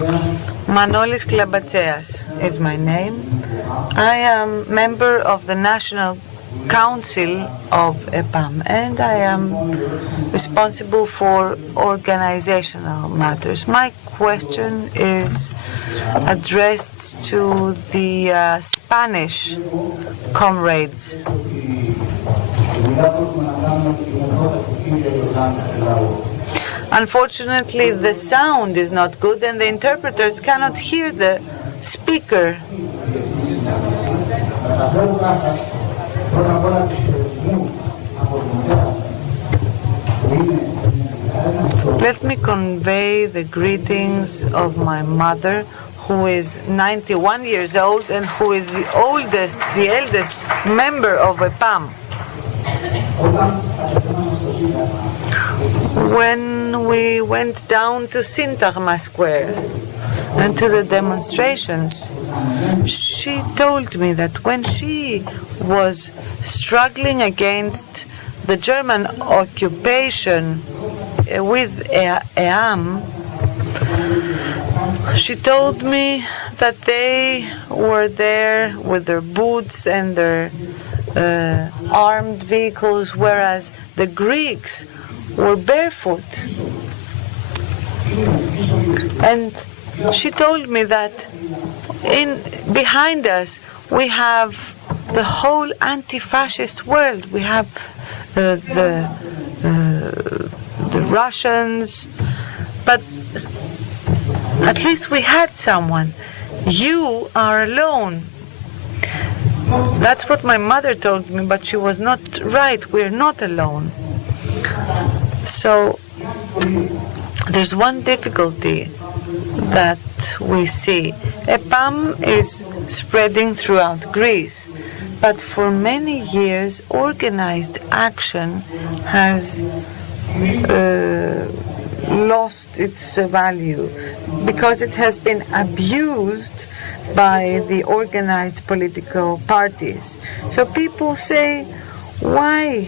Manolis Klabatseas is my name. I am member of the National Council of EPAM, and I am responsible for organizational matters. My question is addressed to the Spanish comrades. Unfortunately, the sound is not good and the interpreters cannot hear the speaker. Let me convey the greetings of my mother, who is 91 years old and who is the eldest member of EPAM. When we went down to Syntagma Square and to the demonstrations, she told me that when she was struggling against the German occupation with EAM, she told me that they were there with their boots and their armed vehicles, whereas the Greeks were barefoot. And she told me that behind us we have the whole anti-fascist world. We have the Russians, but at least we had someone. You are alone. That's what my mother told me, but she was not right. We're not alone. So there's one difficulty that we see. EPAM is spreading throughout Greece, but for many years organized action has lost its value because it has been abused by the organized political parties. So people say, why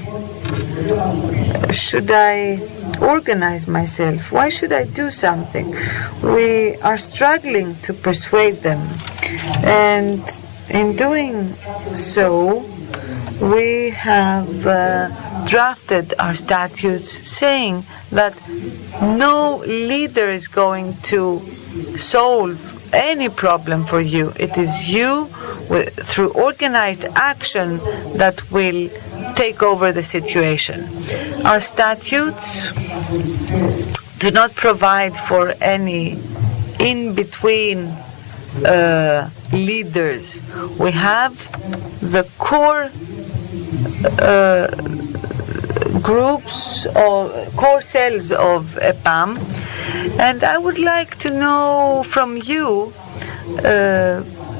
should I organize myself? Why should I do something? We are struggling to persuade them. And in doing so, we have drafted our statutes saying that no leader is going to solve any problem for you. It is you, through organized action, that will take over the situation. Our statutes do not provide for any in-between leaders. We have the core groups or core cells of EPAM, and I would like to know from you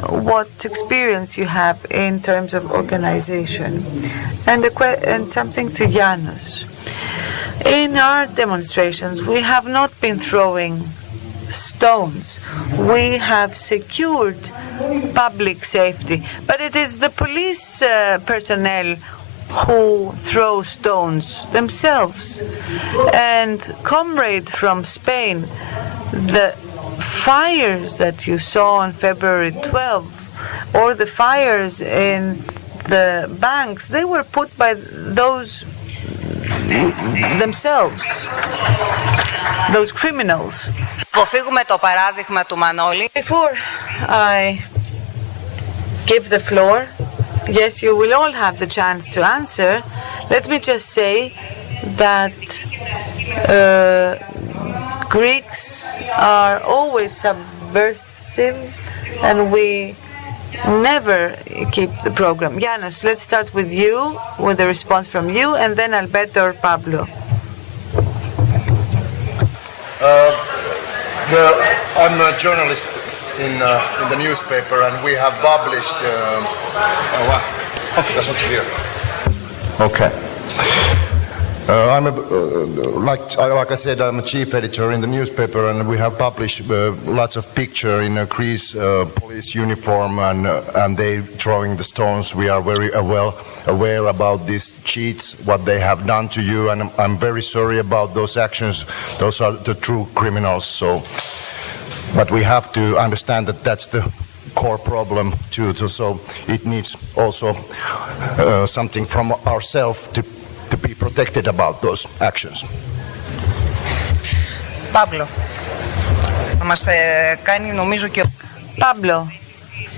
what experience you have in terms of organization. And something to Janos. In our demonstrations, we have not been throwing stones. We have secured public safety, but it is the police personnel who throw stones themselves. And comrade from Spain, the fires that you saw on February 12th, or the fires in the banks, they were put by those themselves, those criminals. Before I give the floor, yes, you will all have the chance to answer. Let me just say that Greeks are always subversive, and we never keep the program. Janos, let's start with you, with a response from you, and then Alberto or Pablo. I'm a journalist in the newspaper, and we have published. That's what you hear. Okay. Like I said, I'm a chief editor in the newspaper, and we have published lots of pictures in a Greece police uniform, and they throwing the stones. We are very well aware about these cheats, what they have done to you, and I'm very sorry about those actions. Those are the true criminals. So But we have to understand that that's the core problem too. So it needs also something from ourselves to be protected about those actions. Pablo, μας κάνει νομίζω και... Pablo,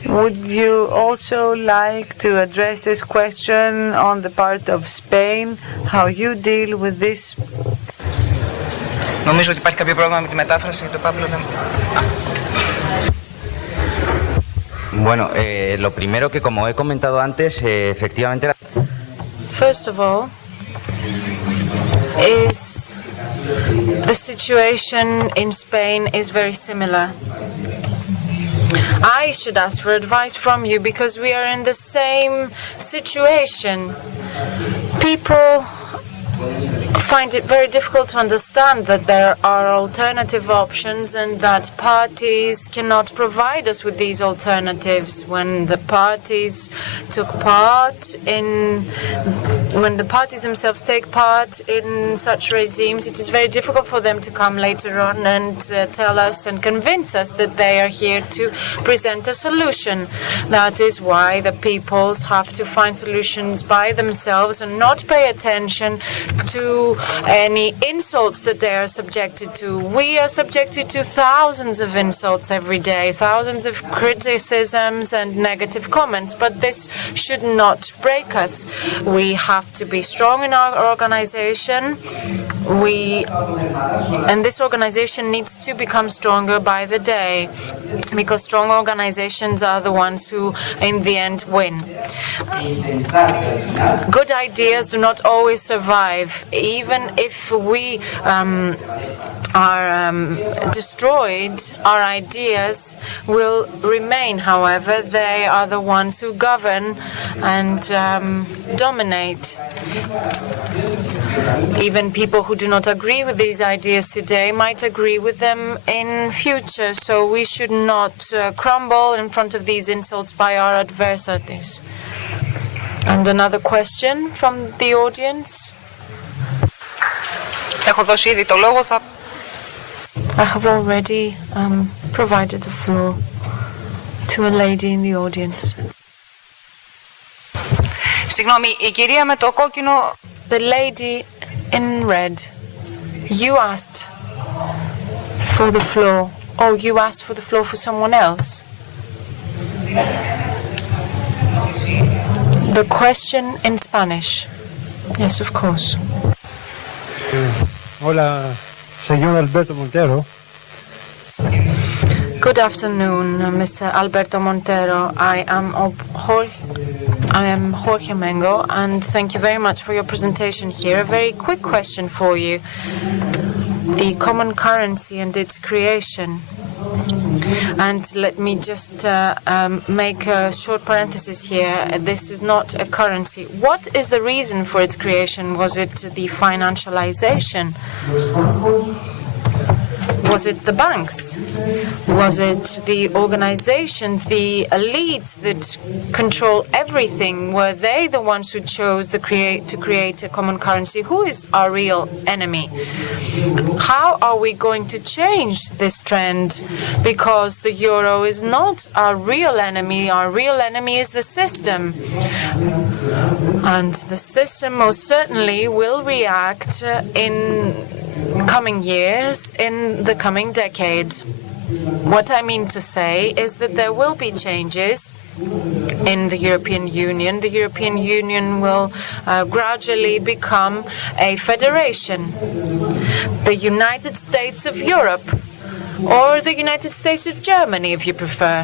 would you also like to address this question on the part of Spain, how you deal with this? Νομίζω ότι υπάρχει κάποιο πρόβλημα με τη μετάφραση, το Pablo δεν... Bueno, lo primero que como he comentado antes, efectivamente... First of all, is the situation in Spain is very similar. I should ask for advice from you because we are in the same situation. People find it very difficult to understand that there are alternative options and that parties cannot provide us with these alternatives. When the parties themselves take part in such regimes, it is very difficult for them to come later on and tell us and convince us that they are here to present a solution. That is why the peoples have to find solutions by themselves and not pay attention to any insults that they are subjected to. We are subjected to thousands of insults every day, thousands of criticisms and negative comments, but this should not break us. We have to be strong in our organization. And this organization needs to become stronger by the day, because strong organizations are the ones who in the end win. Good ideas do not always survive. Even if we are destroyed, our ideas will remain. However, they are the ones who govern and dominate. Even people who do not agree with these ideas today might agree with them in future. So we should not crumble in front of these insults by our adversaries. And another question from the audience. Έχω δώσει ήδη το λόγο, I have already provided the floor to a lady in the audience. Συγγνώμη, η κυρία με το κόκκινο... The lady in red, you asked for the floor. Oh, you asked for the floor for someone else? The question in Spanish. Yes, of course. Hola, señor Alberto Montero. Good afternoon, Mr. Alberto Montero. I am Jorge Mengo, and thank you very much for your presentation here. A very quick question for you. The common currency and its creation. And let me just make a short parenthesis here. This is not a currency. What is the reason for its creation? Was it the financialization? Was it the banks? Was it the organizations, the elites that control everything? Were they the ones who chose to create a common currency? Who is our real enemy? How are we going to change this trend? Because the euro is not our real enemy. Our real enemy is the system. And the system most certainly will react in coming years, in the coming decade. What I mean to say is that there will be changes in the European Union. The European Union will gradually become a federation. The United States of Europe, or the United States of Germany, if you prefer.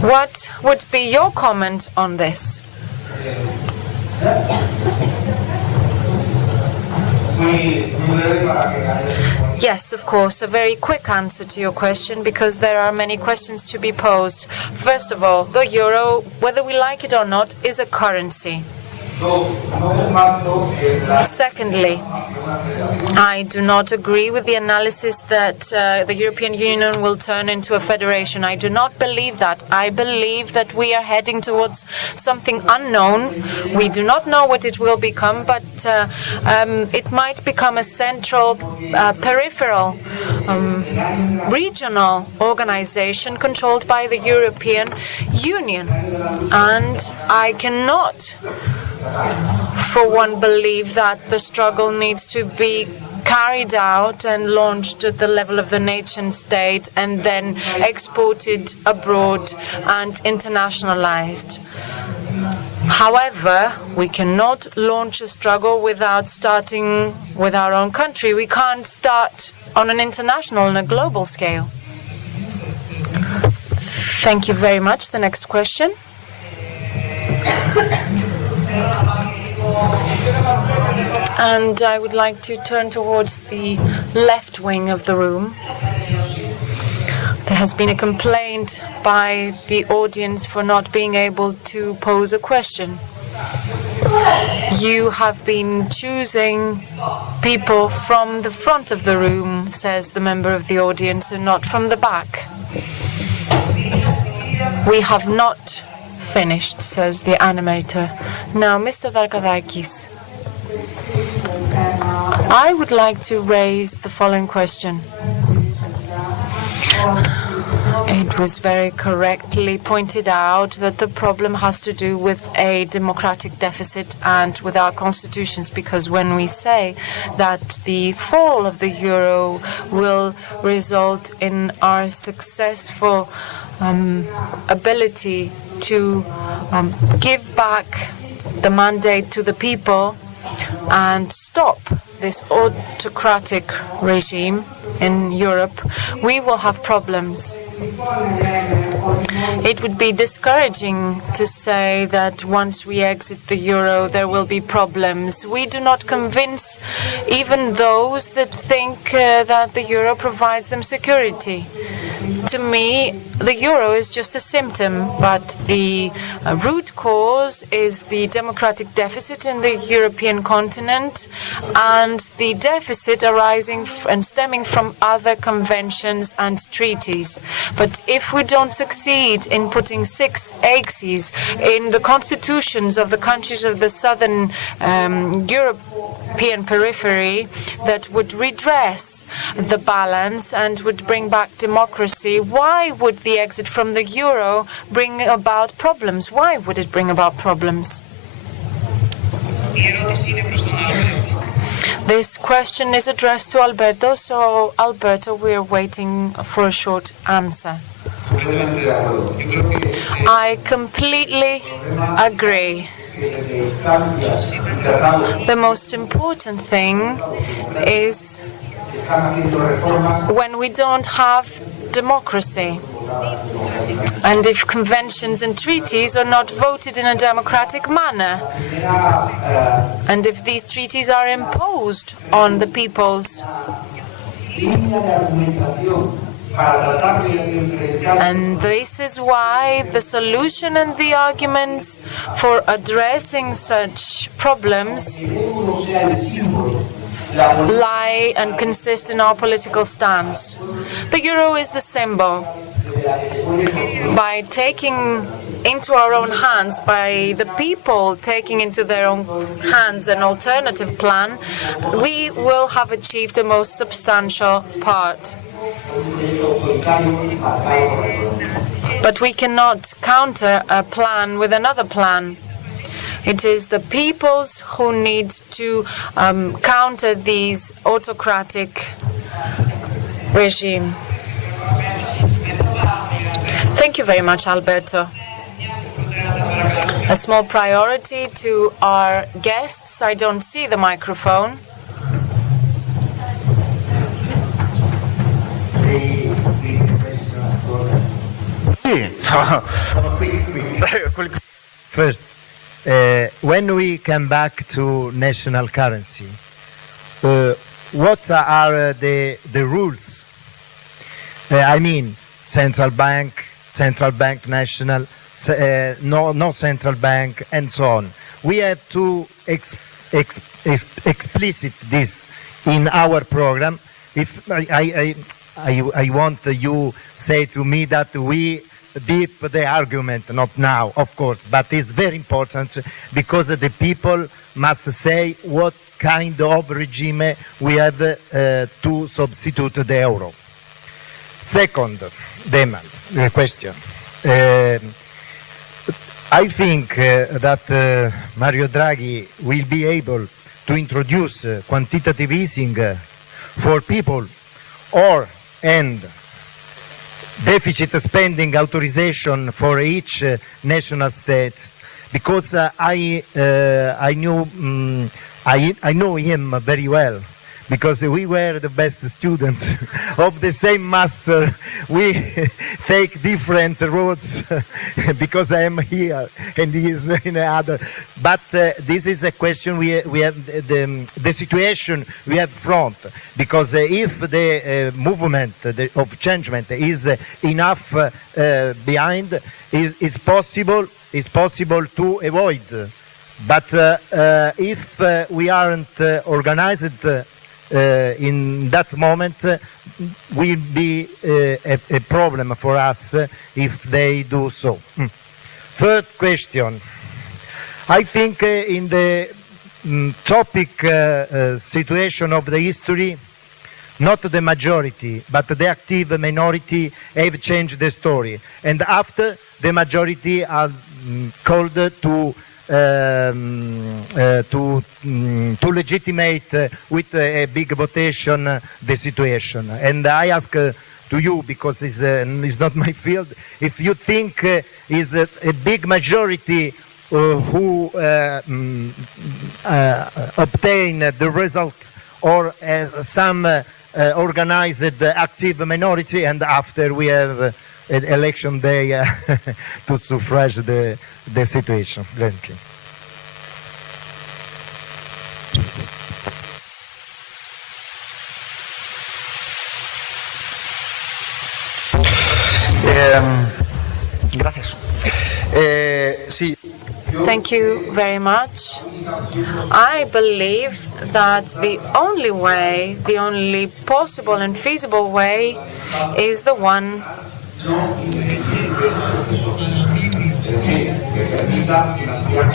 What would be your comment on this? Yes, of course, a very quick answer to your question, because there are many questions to be posed. First of all, the euro, whether we like it or not, is a currency. Secondly, I do not agree with the analysis that the European Union will turn into a federation. I do not believe that. I believe that we are heading towards something unknown. We do not know what it will become, but it might become a central, peripheral, regional organization controlled by the European Union. And I cannot for one believe that the struggle needs to be carried out and launched at the level of the nation state and then exported abroad and internationalized. However, we cannot launch a struggle without starting with our own country. We can't start on an international and a global scale. Thank you very much. The next question. And I would like to turn towards the left wing of the room. There has been a complaint by the audience for not being able to pose a question. You have been choosing people from the front of the room, says the member of the audience, and not from the back. We have not finished, says the animator. Now, Mr. Varkadakis, I would like to raise the following question. It was very correctly pointed out that the problem has to do with a democratic deficit and with our constitutions, because when we say that the fall of the euro will result in our successful ability to give back the mandate to the people and stop this autocratic regime in Europe, we will have problems. It would be discouraging to say that once we exit the euro, there will be problems. We do not convince even those that think that the euro provides them security. To me, the euro is just a symptom, but the root cause is the democratic deficit in the European continent and the deficit arising and stemming from other conventions and treaties. But if we don't succeed in putting 6 axes in the constitutions of the countries of the southern European periphery that would redress the balance and would bring back democracy, why would the exit from the euro bring about problems? Why would it bring about problems? This question is addressed to Alberto, so Alberto, we're waiting for a short answer. I completely agree. The most important thing is when we don't have democracy, and if conventions and treaties are not voted in a democratic manner, and if these treaties are imposed on the peoples. And this is why the solution and the arguments for addressing such problems lie and consist in our political stance. The euro is the symbol. By taking into our own hands, by the people taking into their own hands an alternative plan, we will have achieved the most substantial part. But we cannot counter a plan with another plan. It is the peoples who need to counter these autocratic regime. Thank you very much, Alberto. A small priority to our guests. I don't see the microphone. First, when we come back to national currency, what are the rules? I mean, central bank, national, no central bank, and so on. we have to explicit this in our program. If I want you say to me that we deep the argument, not now, of course, but it's very important because the people must say what kind of regime we have to substitute the euro. Second question. I think that Mario Draghi will be able to introduce quantitative easing for people and deficit spending authorization for each national state, because I know him very well, because we were the best students of the same master. We take different roads because I am here and he is in another. But this is a question we have the situation we have front, because if the movement of changement is enough behind, is possible to avoid. But if we aren't organized in that moment, will be a problem for us if they do so. Third question. I think in the topic situation of the history, not the majority, but the active minority have changed the story. And after, the majority are called to legitimate with a big votation the situation. And I ask to you, because it's not my field, if you think is a big majority who obtain the result, or some organized active minority, and after we have an election day to suffrage the situation. Thank you. Gracias. Sí. Thank you very much. I believe that the only way, the only possible and feasible way, is the one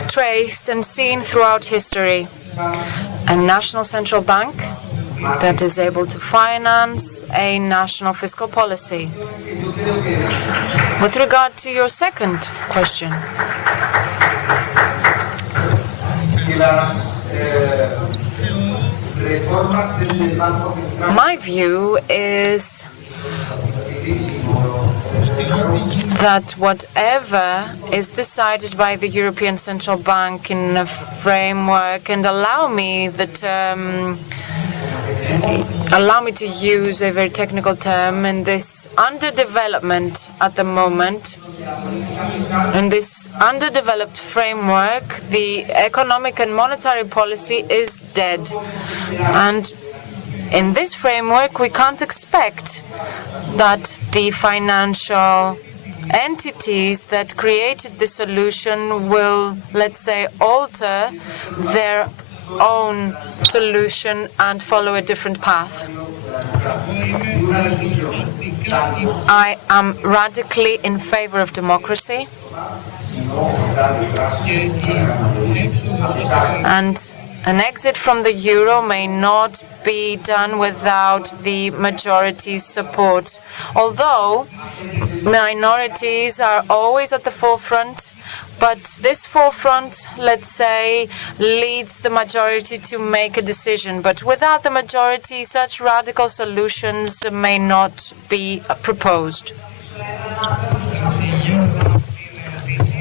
traced and seen throughout history. A national central bank that is able to finance a national fiscal policy. With regard to your second question, my view is that whatever is decided by the European Central Bank in a framework, and allow me to use a very technical term, in this underdevelopment at the moment, in this underdeveloped framework, the economic and monetary policy is dead. And in this framework, we can't expect that the financial entities that created the solution will, let's say, alter their own solution and follow a different path. I am radically in favor of democracy, and an exit from the euro may not be done without the majority's support. Although minorities are always at the forefront, but this forefront, let's say, leads the majority to make a decision. But without the majority, such radical solutions may not be proposed.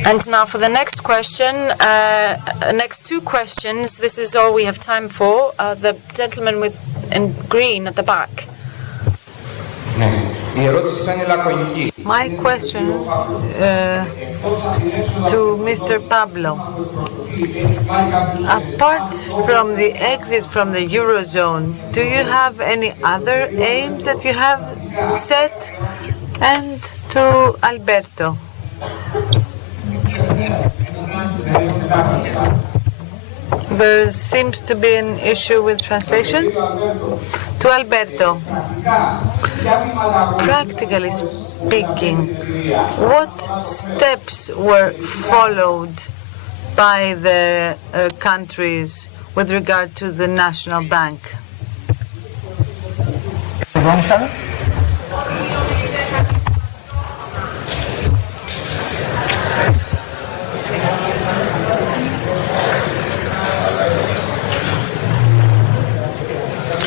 And now for the next question, next two questions. This is all we have time for. The gentleman in green at the back. My question to Mr. Pablo. Apart from the exit from the Eurozone, do you have any other aims that you have set? And to Alberto. There seems to be an issue with translation. To Alberto, practically speaking, what steps were followed by the countries with regard to the National Bank?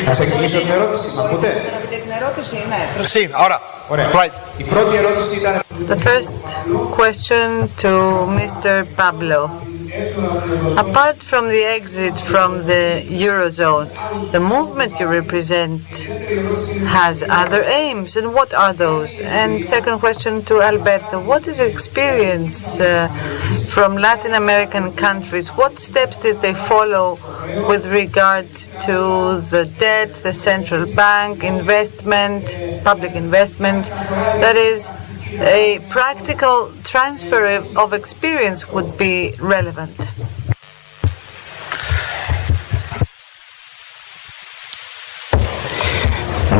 Να ξεκινήσω την ερώτηση, μ' ακούτε? Sì, ora. Right. Η πρώτη ερώτηση ήταν... The first question to Mr. Pablo. Apart from the exit from the Eurozone, the movement you represent has other aims, and what are those? And second question to Alberto, what is the experience from Latin American countries? What steps did they follow with regard to the debt, the central bank, investment, public investment? That is, a practical transfer of experience would be relevant.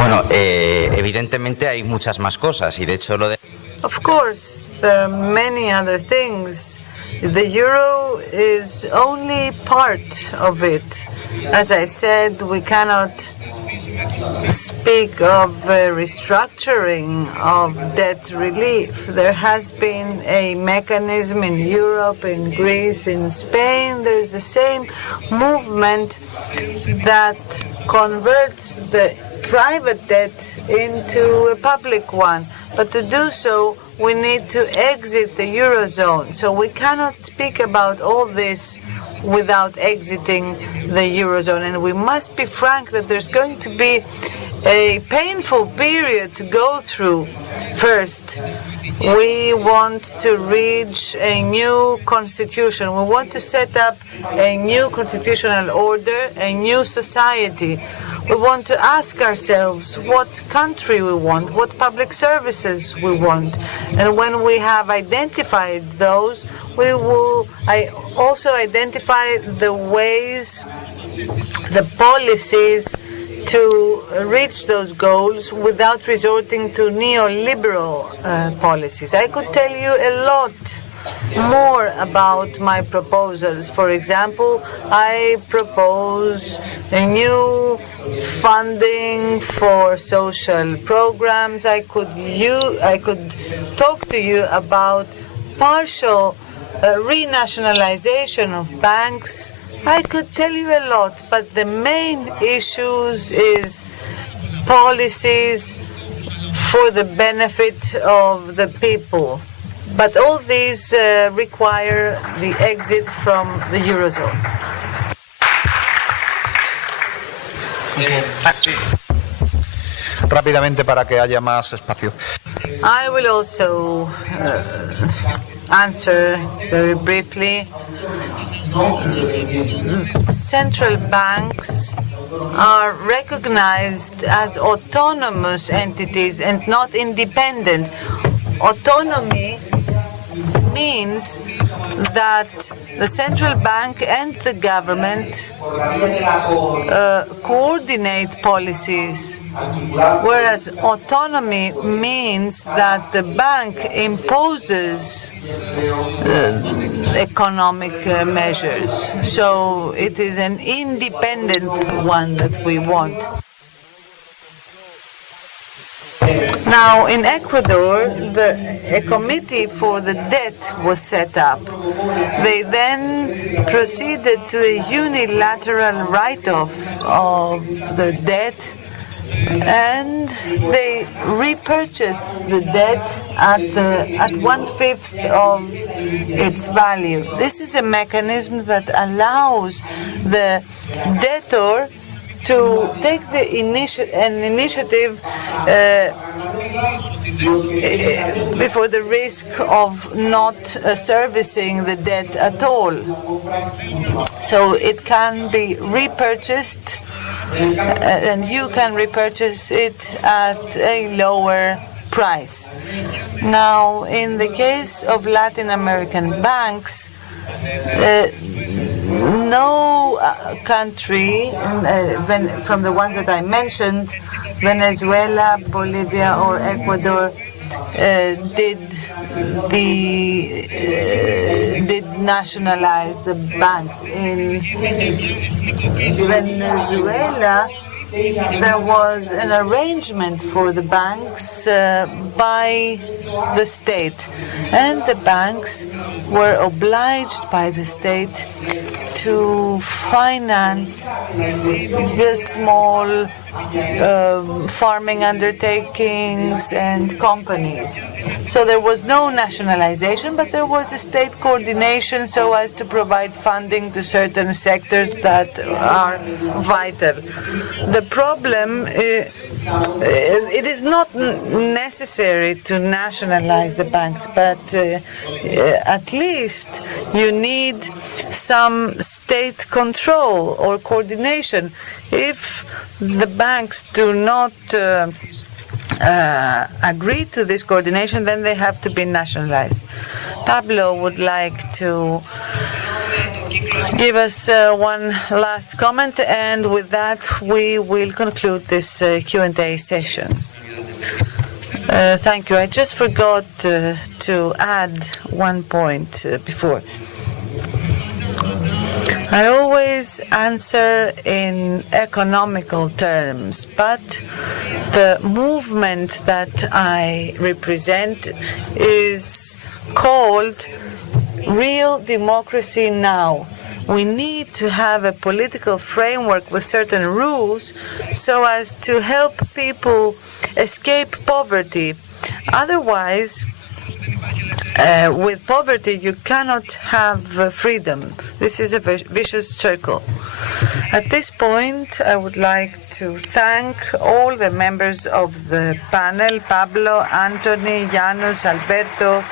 Bueno, evidentemente hay muchas más cosas y de hecho lo de... Of course, there are many other things. The euro is only part of it. As I said, we cannot speak of restructuring of debt relief. There has been a mechanism in Europe, in Greece, in Spain. There is the same movement that converts the private debt into a public one. But to do so, we need to exit the Eurozone. So we cannot speak about all this without exiting the Eurozone. And we must be frank that there's going to be a painful period to go through. First, we want to reach a new constitution. We want to set up a new constitutional order, a new society. We want to ask ourselves what country we want, what public services we want. And when we have identified those, we will also identify the ways, the policies to reach those goals without resorting to neoliberal policies. I could tell you a lot more about my proposals. For example, I propose a new funding for social programs. I could talk to you about partial renationalization of banks. I could tell you a lot, but the main issues is policies for the benefit of the people. But all these require the exit from the Eurozone. Rápidamente para que haya más espacio. I will also answer very briefly. Central banks are recognized as autonomous entities and not independent. Autonomy means that the central bank and the government coordinate policies, whereas autonomy means that the bank imposes economic measures. So it is an independent one that we want. Now, in Ecuador, a committee for the debt was set up. They then proceeded to a unilateral write-off of the debt, and they repurchased the debt at 1/5 of its value. This is a mechanism that allows the debtor to take an initiative before the risk of not servicing the debt at all. So it can be repurchased, and you can repurchase it at a lower price. Now, in the case of Latin American banks, no country, from the ones that I mentioned, Venezuela, Bolivia, or Ecuador, did nationalize the banks. In Venezuela, there was an arrangement for the banks by the state, and the banks were obliged by the state to finance the small farming undertakings and companies. So there was no nationalization, but there was a state coordination so as to provide funding to certain sectors that are vital. The problem is, it is not necessary to nationalize the banks, but at least you need some state control or coordination. If the banks do not agree to this coordination, then they have to be nationalized. Pablo would like to give us one last comment, and with that we will conclude this Q&A session. Thank you. I just forgot to add one point before. I always answer in economical terms, but the movement that I represent is called Real Democracy Now. We need to have a political framework with certain rules so as to help people escape poverty. Otherwise, with poverty, you cannot have freedom. This is a vicious circle. At this point, I would like to thank all the members of the panel, Pablo, Anthony, Janos, Alberto,